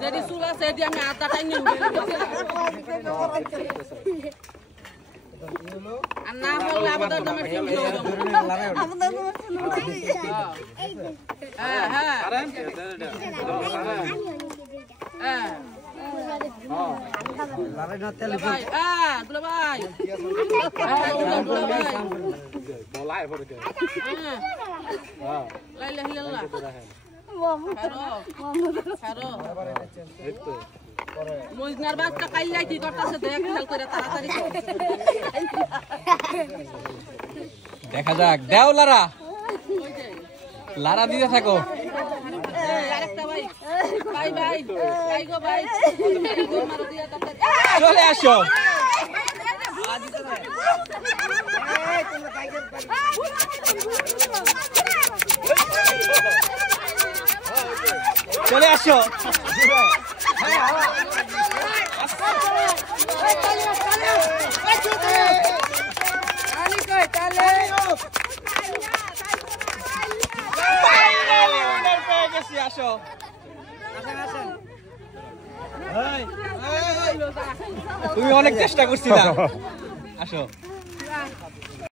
যেটি চুল আছে এটি আমি আধা টাইম নিয়ে আর না হলে আমাদের দামে টিম দিয়ে দেব হ্যাঁ হ্যাঁ হ্যাঁ লারে না তেল ভাই দুলা ভাই দুলা ভাই বলাই পড়ে কে হ্যাঁ লাই লাই লাই খারো এই তো মজনার বাচ্চা কাইলা কি করতেছে দেখ খেল করে তাড়াতাড়ি দেখা যাক দাও লারা লারা দিতে থাকো আরেকটা ভাই ভাই ভাই ভাই গো ভাই মারো দিয়া তাড়াতাড়ি চলে আসো চলে আসো আসো তুমি অনেক চেষ্টা করছি না আসো